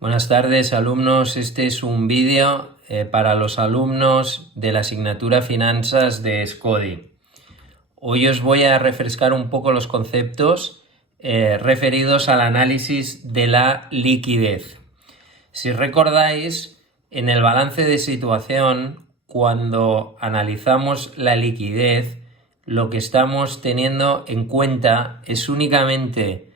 Buenas tardes, alumnos. Este es un vídeo para los alumnos de la asignatura Finanzas de Scodi. Hoy os voy a refrescar un poco los conceptos referidos al análisis de la liquidez. Si recordáis, en el balance de situación, cuando analizamos la liquidez, lo que estamos teniendo en cuenta es únicamente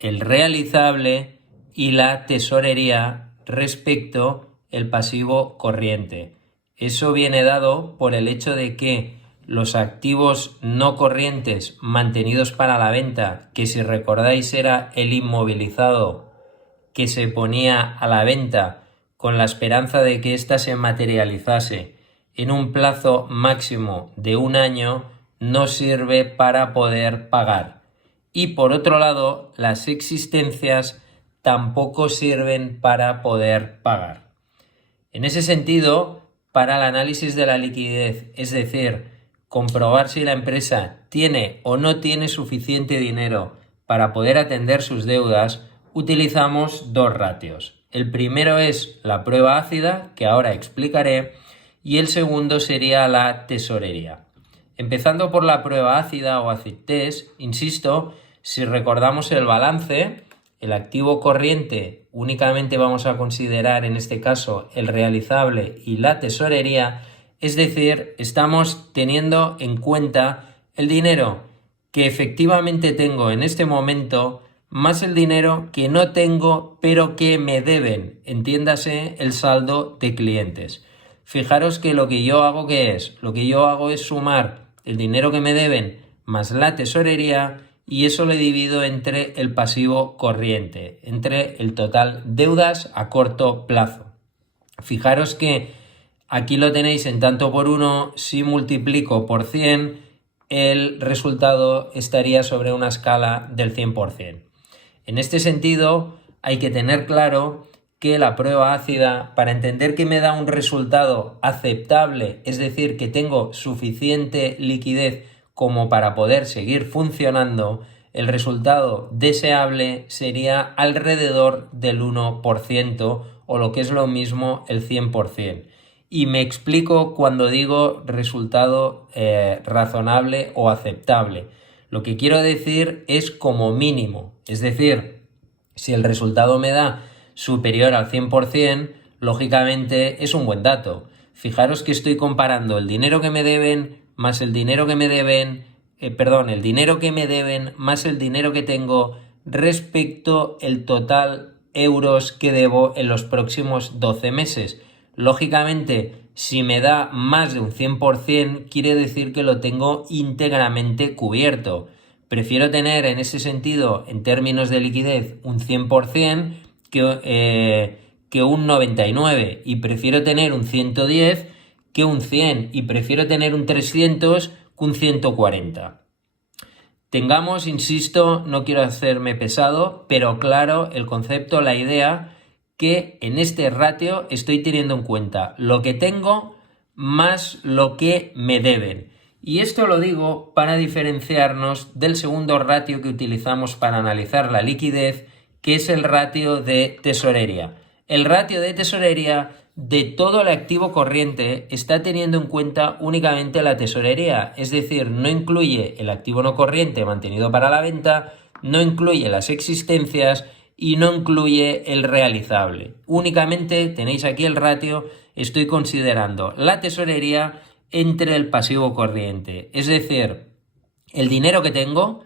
el realizable y la tesorería respecto el pasivo corriente. Eso viene dado por el hecho de que los activos no corrientes mantenidos para la venta, que si recordáis era el inmovilizado que se ponía a la venta con la esperanza de que ésta se materializase en un plazo máximo de un año, no sirve para poder pagar. Y por otro lado, las existencias tampoco sirven para poder pagar. En ese sentido, para el análisis de la liquidez, es decir, comprobar si la empresa tiene o no tiene suficiente dinero para poder atender sus deudas, utilizamos dos ratios. El primero es la prueba ácida, que ahora explicaré, y el segundo sería la tesorería. Empezando por la prueba ácida o acid test, insisto, si recordamos el balance, el activo corriente únicamente vamos a considerar en este caso el realizable y la tesorería, es decir, estamos teniendo en cuenta el dinero que efectivamente tengo en este momento más el dinero que no tengo pero que me deben, entiéndase el saldo de clientes. Fijaros que lo que yo hago, ¿qué es? Lo que yo hago es sumar el dinero que me deben más la tesorería y eso lo divido entre el pasivo corriente, entre el total deudas a corto plazo. Fijaros que aquí lo tenéis en tanto por uno, si multiplico por 100, el resultado estaría sobre una escala del 100%. En este sentido, hay que tener claro que la prueba ácida, para entender que me da un resultado aceptable, es decir, que tengo suficiente liquidez como para poder seguir funcionando, el resultado deseable sería alrededor del 1% o lo que es lo mismo el 100%. Y me explico cuando digo resultado razonable o aceptable. Lo que quiero decir es como mínimo, es decir, si el resultado me da superior al 100%, lógicamente es un buen dato. Fijaros que estoy comparando el dinero que me deben más el dinero que me deben, el dinero que me deben más el dinero que tengo respecto el total euros que debo en los próximos 12 meses. Lógicamente, si me da más de un 100%, quiere decir que lo tengo íntegramente cubierto. Prefiero tener en ese sentido, en términos de liquidez, un 100% que un 99%, y prefiero tener un 110 que un 100, y prefiero tener un 300 que un 140. Tengamos, insisto, no quiero hacerme pesado, pero claro el concepto, la idea, que en este ratio estoy teniendo en cuenta lo que tengo más lo que me deben. Y esto lo digo para diferenciarnos del segundo ratio que utilizamos para analizar la liquidez, que es el ratio de tesorería. El ratio de tesorería de todo el activo corriente está teniendo en cuenta únicamente la tesorería, es decir, no incluye el activo no corriente mantenido para la venta, no incluye las existencias y no incluye el realizable. Únicamente tenéis aquí el ratio, estoy considerando la tesorería entre el pasivo corriente, es decir, el dinero que tengo.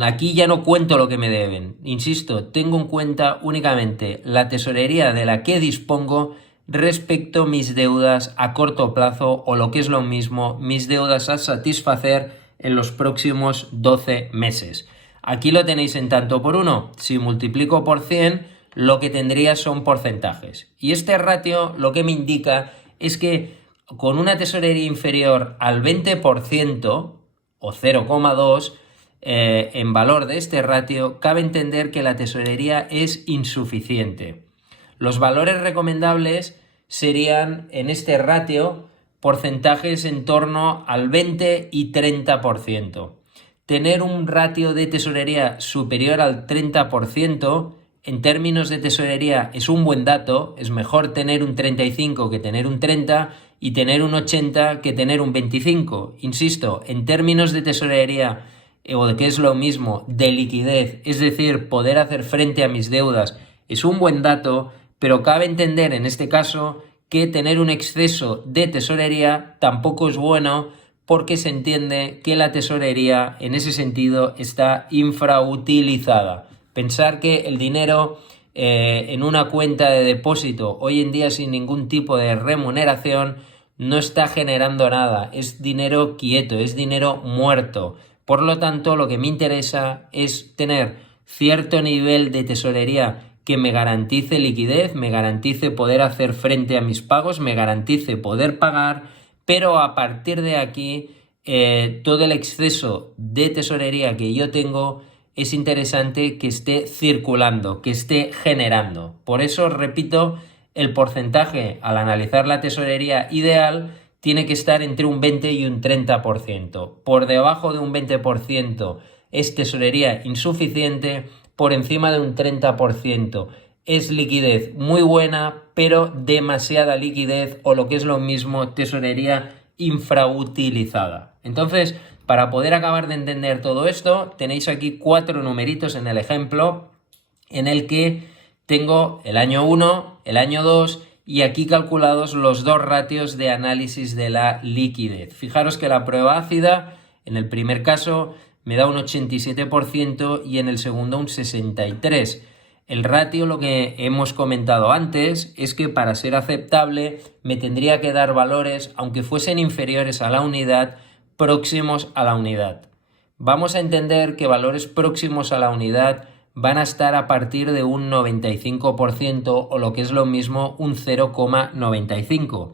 Aquí ya no cuento lo que me deben. Insisto, tengo en cuenta únicamente la tesorería de la que dispongo respecto a mis deudas a corto plazo o lo que es lo mismo, mis deudas a satisfacer en los próximos 12 meses. Aquí lo tenéis en tanto por uno. Si multiplico por 100, lo que tendría son porcentajes. Y este ratio lo que me indica es que con una tesorería inferior al 20% o 0,2, en valor de este ratio, cabe entender que la tesorería es insuficiente. Los valores recomendables serían en este ratio porcentajes en torno al 20 y 30%. Tener un ratio de tesorería superior al 30% en términos de tesorería es un buen dato, es mejor tener un 35 que tener un 30 y tener un 80 que tener un 25. Insisto, en términos de tesorería o de que es lo mismo, de liquidez, es decir, poder hacer frente a mis deudas, es un buen dato, pero cabe entender en este caso que tener un exceso de tesorería tampoco es bueno porque se entiende que la tesorería en ese sentido está infrautilizada. Pensar que el dinero en una cuenta de depósito hoy en día sin ningún tipo de remuneración no está generando nada, es dinero quieto, es dinero muerto. Por lo tanto, lo que me interesa es tener cierto nivel de tesorería que me garantice liquidez, me garantice poder hacer frente a mis pagos, me garantice poder pagar, pero a partir de aquí todo el exceso de tesorería que yo tengo es interesante que esté circulando, que esté generando. Por eso, repito, el porcentaje al analizar la tesorería ideal tiene que estar entre un 20 y un 30%. Por debajo de un 20% es tesorería insuficiente, por encima de un 30% es liquidez muy buena, pero demasiada liquidez o lo que es lo mismo, tesorería infrautilizada. Entonces, para poder acabar de entender todo esto, tenéis aquí 4 numeritos en el ejemplo en el que tengo el año 1, el año 2 y aquí calculados los 2 ratios de análisis de la liquidez. Fijaros que la prueba ácida, en el primer caso, me da un 87% y en el segundo un 63%. El ratio, lo que hemos comentado antes, es que para ser aceptable me tendría que dar valores, aunque fuesen inferiores a la unidad, próximos a la unidad. Vamos a entender que valores próximos a la unidad van a estar a partir de un 95% o lo que es lo mismo un 0,95.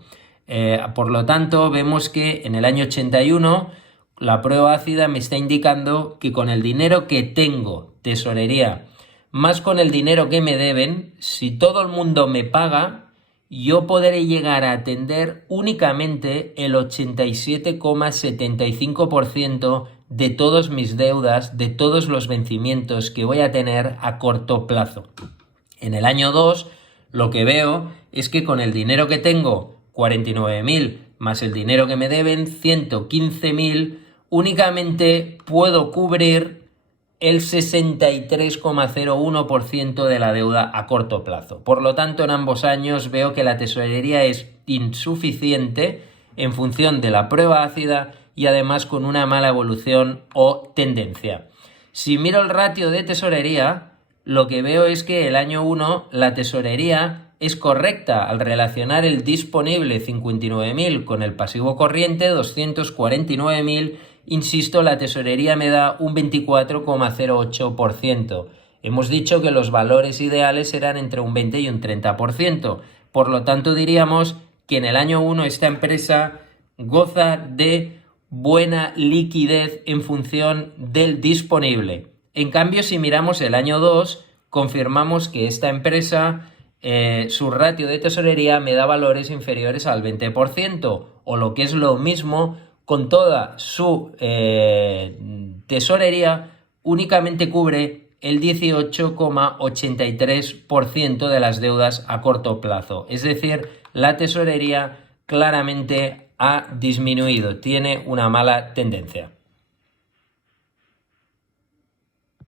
Por lo tanto, vemos que en el año 81 la prueba ácida me está indicando que con el dinero que tengo, tesorería, más con el dinero que me deben, si todo el mundo me paga, yo podré llegar a atender únicamente el 87,75% de todas mis deudas, de todos los vencimientos que voy a tener a corto plazo. En el año 2, lo que veo es que con el dinero que tengo, 49.000, más el dinero que me deben, 115.000, únicamente puedo cubrir el 63,01% de la deuda a corto plazo. Por lo tanto, en ambos años veo que la tesorería es insuficiente en función de la prueba ácida y además con una mala evolución o tendencia. Si miro el ratio de tesorería, lo que veo es que el año 1 la tesorería es correcta al relacionar el disponible 59.000 con el pasivo corriente 249.000. Insisto, la tesorería me da un 24,08%. Hemos dicho que los valores ideales eran entre un 20 y un 30%. Por lo tanto, diríamos que en el año 1 esta empresa goza de buena liquidez en función del disponible. En cambio, si miramos el año 2, confirmamos que esta empresa, su ratio de tesorería me da valores inferiores al 20%, o lo que es lo mismo, con toda su tesorería únicamente cubre el 18,83% de las deudas a corto plazo. Es decir, la tesorería claramente ha disminuido, tiene una mala tendencia.